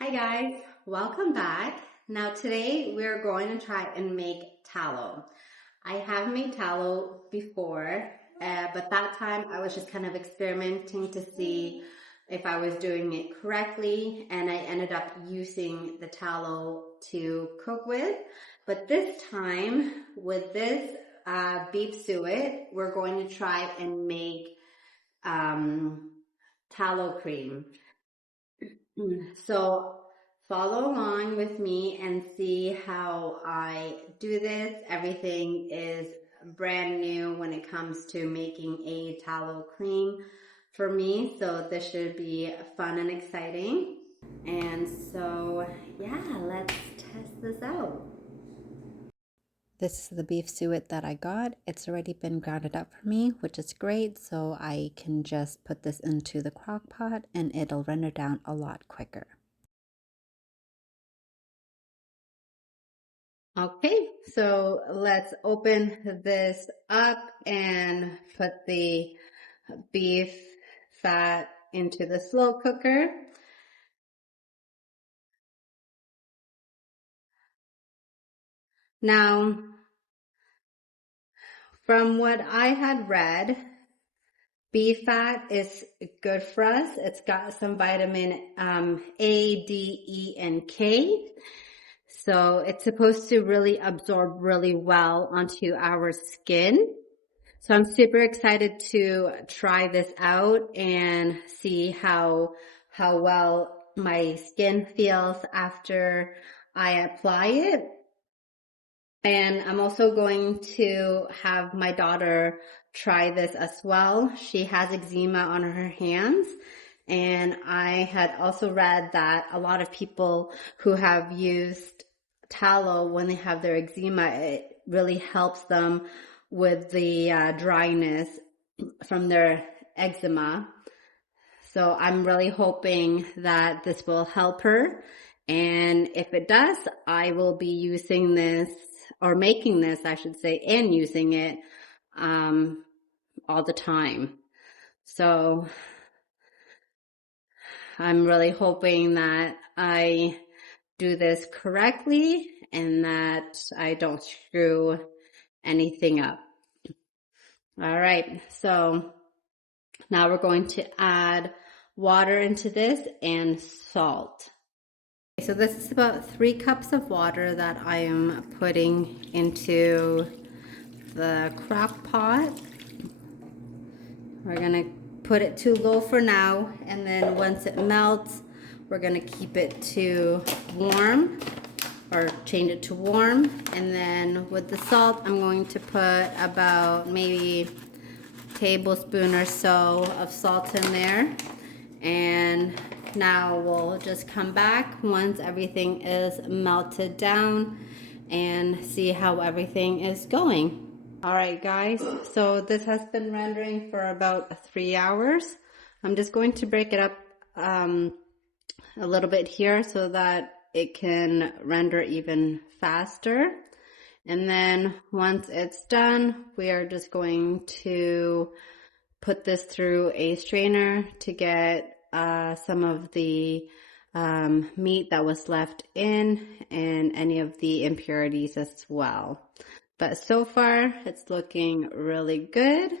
Hi guys, welcome back. Now today we're going to try and make tallow. I have made tallow before, but that time I was just kind of experimenting to see if I was doing it correctly, and I ended up using the tallow to cook with. But this time with this beef suet, we're going to try and make tallow cream. So follow along with me and see how I do this. Everything is brand new when it comes to making a tallow cream for me. So this should be fun and exciting. And so, yeah, let's test this out. This is the beef suet that I got. It's already been grounded up for me, which is great. So I can just put this into the crock pot and it'll render down a lot quicker. Okay, so let's open this up and put the beef fat into the slow cooker. Now, from what I had read, beef fat is good for us. It's got some vitamin A, D, E, and K. So it's supposed to really absorb really well onto our skin. So I'm super excited to try this out and see how well my skin feels after I apply it. And I'm also going to have my daughter try this as well. She has eczema on her hands. And I had also read that a lot of people who have used tallow when they have their eczema, it really helps them with the dryness from their eczema. So I'm really hoping that this will help her. And if it does, I will be using this, or making this, I should say, and using it all the time. So I'm really hoping that I do this correctly and that I don't screw anything up. All right, so now we're going to add water into this and salt. So this is about 3 cups of water that I am putting into the crock pot. We're gonna put it to low for now, and then once it melts, we're gonna keep it to warm, or change it to warm. And then with the salt, I'm going to put about maybe a tablespoon or so of salt in there. And now we'll just come back once everything is melted down and see how everything is going. All right, guys, so this has been rendering for about 3 hours. I'm just going to break it up a little bit here so that it can render even faster. And then once it's done, we are just going to put this through a strainer to get some of the meat that was left in and any of the impurities as well. But so far, it's looking really good.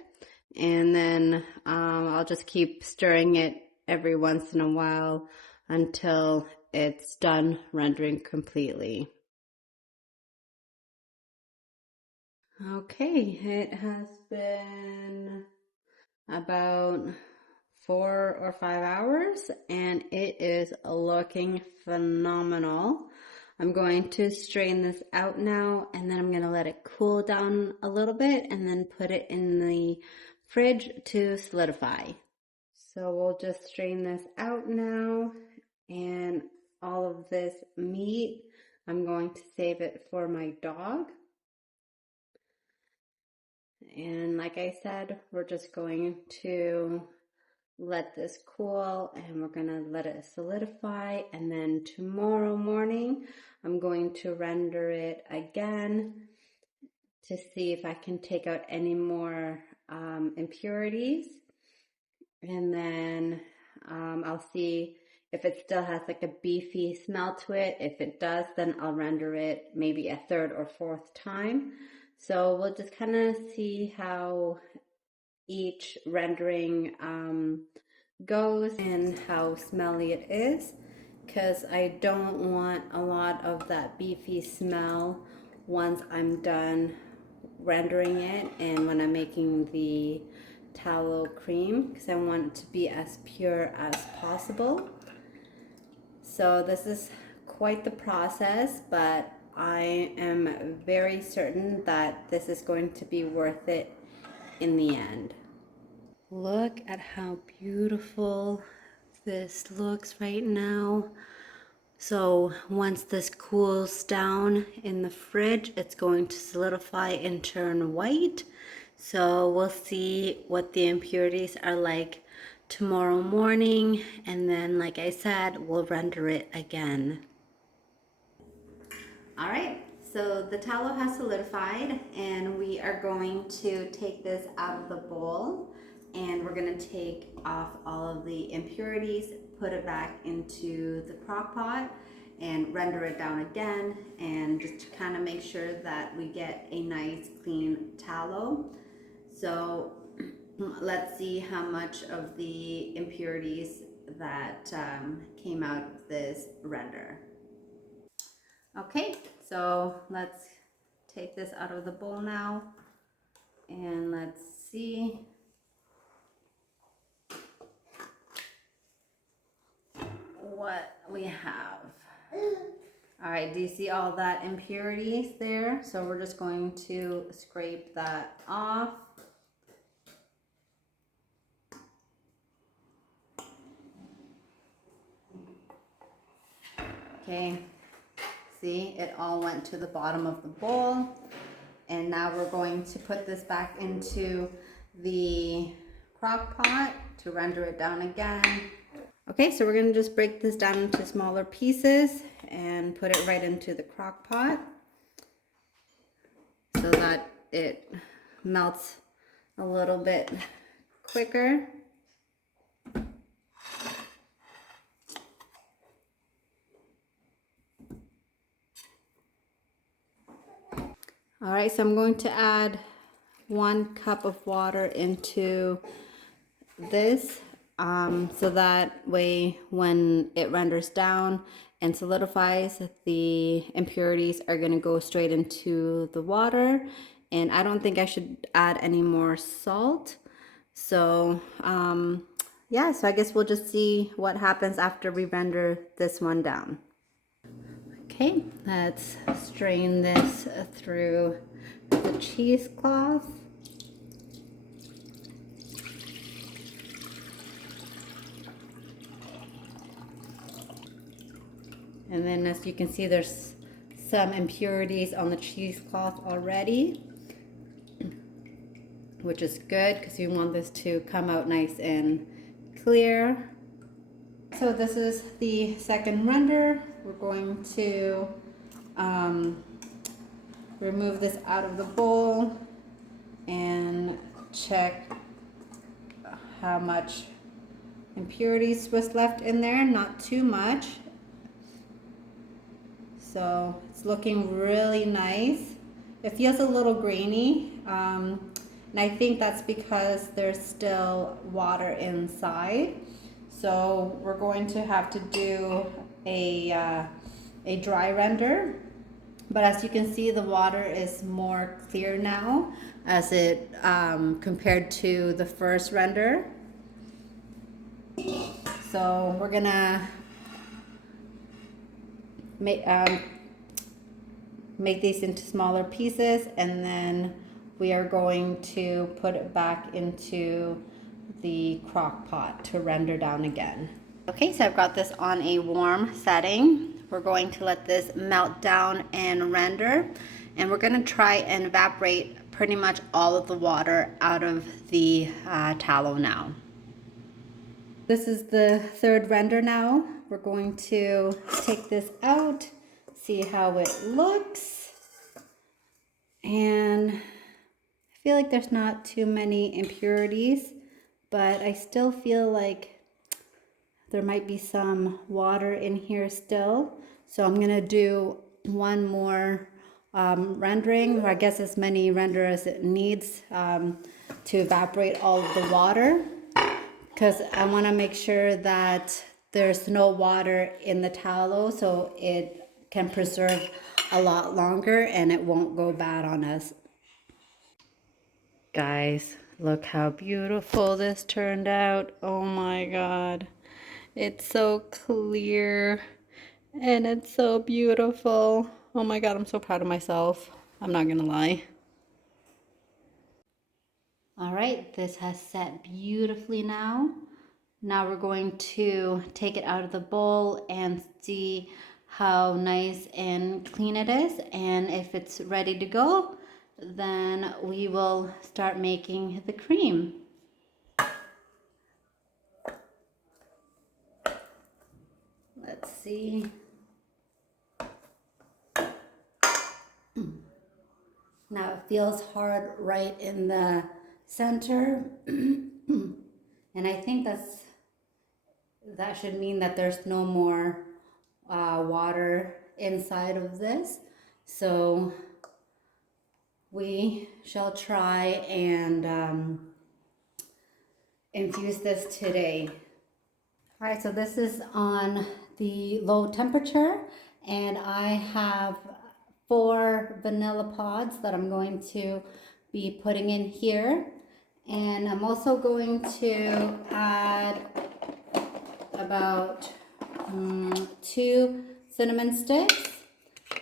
And then I'll just keep stirring it every once in a while until it's done rendering completely. Okay, it has been about 4 or 5 hours and it is looking phenomenal. I'm going to strain this out now, and then I'm going to let it cool down a little bit and then put it in the fridge to solidify. So we'll just strain this out now, and all of this meat, I'm going to save it for my dog. And like I said, we're just going to let this cool and we're going to let it solidify, and then tomorrow morning I'm going to render it again to see if I can take out any more impurities, and then I'll see if it still has like a beefy smell to it. If it does, then I'll render it maybe a third or fourth time. So we'll just kind of see how each rendering goes and how smelly it is, because I don't want a lot of that beefy smell once I'm done rendering it and when I'm making the tallow cream, because I want it to be as pure as possible. So this is quite the process, but I am very certain that this is going to be worth it in the end. Look at how beautiful this looks right now. So once this cools down in the fridge, it's going to solidify and turn white. So we'll see what the impurities are like tomorrow morning. And then, like I said, we'll render it again. All right, so the tallow has solidified and we are going to take this out of the bowl and we're gonna take off all of the impurities, put it back into the crock pot and render it down again, and just to kind of make sure that we get a nice clean tallow. So let's see how much of the impurities that came out of this render. Okay, so let's take this out of the bowl now and let's see what we have. All right, do you see all that impurities there? So we're just going to scrape that off. Okay, see, it all went to the bottom of the bowl. And now we're going to put this back into the crock pot to render it down again. Okay, so we're going to just break this down into smaller pieces and put it right into the crock pot so that it melts a little bit quicker. All right, so I'm going to add 1 cup of water into this so that way when it renders down and solidifies, the impurities are going to go straight into the water, and I don't think I should add any more salt. So yeah, so I guess we'll just see what happens after we render this one down. Okay, let's strain this through the cheesecloth. And then as you can see, there's some impurities on the cheesecloth already, which is good because we want this to come out nice and clear. So this is the second render. We're going to remove this out of the bowl and check how much impurities was left in there. Not too much. So it's looking really nice. It feels a little grainy, and I think that's because there's still water inside. So we're going to have to do a dry render. But as you can see, the water is more clear now as it compared to the first render. So we're gonna make these into smaller pieces, and then we are going to put it back into the crock pot to render down again. Okay, so I've got this on a warm setting. We're going to let this melt down and render, and we're going to try and evaporate pretty much all of the water out of the tallow now. This is the third render now. We're going to take this out, see how it looks, and I feel like there's not too many impurities, but I still feel like there might be some water in here still. So I'm gonna do one more rendering, or I guess as many render as it needs to evaporate all of the water, because I want to make sure that there's no water in the tallow so it can preserve a lot longer and it won't go bad on us. Guys, look how beautiful this turned out. Oh my god. It's so clear and it's so beautiful. Oh my god, I'm so proud of myself. I'm not gonna lie. All right, this has set beautifully now. Now we're going to take it out of the bowl and see how nice and clean it is. And if it's ready to go, then we will start making the cream. Let's see. Now it feels hard right in the center. And I think that should mean that there's no more water inside of this. So we shall try and infuse this today. All right, so this is on the low temperature, and I have 4 vanilla pods that I'm going to be putting in here. And I'm also going to add about 2 cinnamon sticks.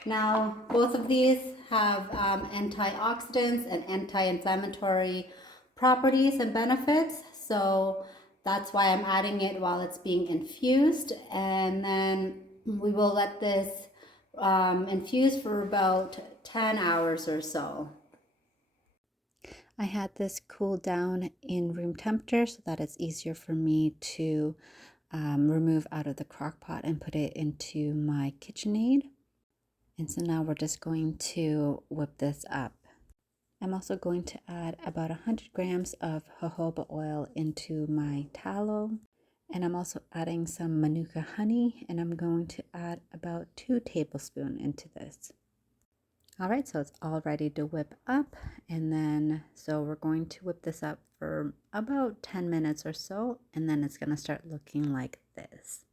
Now, both of these have antioxidants and anti-inflammatory properties and benefits, so that's why I'm adding it while it's being infused. And then we will let this infuse for about 10 hours or so. I had this cool down in room temperature so that it's easier for me to remove out of the crock pot and put it into my KitchenAid. And so now we're just going to whip this up. I'm also going to add about 100 grams of jojoba oil into my tallow. And I'm also adding some manuka honey, and I'm going to add about 2 tablespoons into this. All right, so it's all ready to whip up. And then, so we're going to whip this up for about 10 minutes or so, and then it's gonna start looking like this.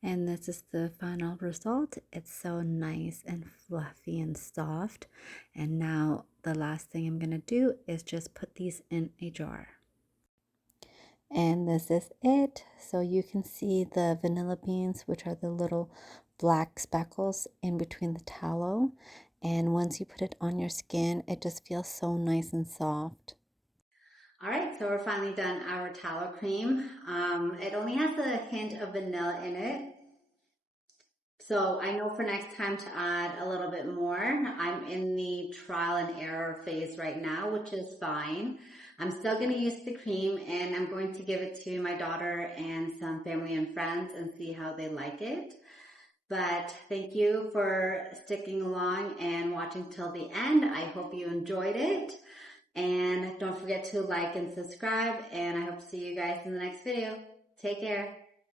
And this is the final result. It's so nice and fluffy and soft. And now the last thing I'm gonna do is just put these in a jar. And this is it. So you can see the vanilla beans, which are the little black speckles in between the tallow. And once you put it on your skin, it just feels so nice and soft. All right, so we're finally done our tallow cream. It only has a hint of vanilla in it. So I know for next time to add a little bit more. I'm in the trial and error phase right now, which is fine. I'm still going to use the cream, and I'm going to give it to my daughter and some family and friends and see how they like it. But thank you for sticking along and watching till the end. I hope you enjoyed it. And don't forget to like and subscribe. And I hope to see you guys in the next video. Take care.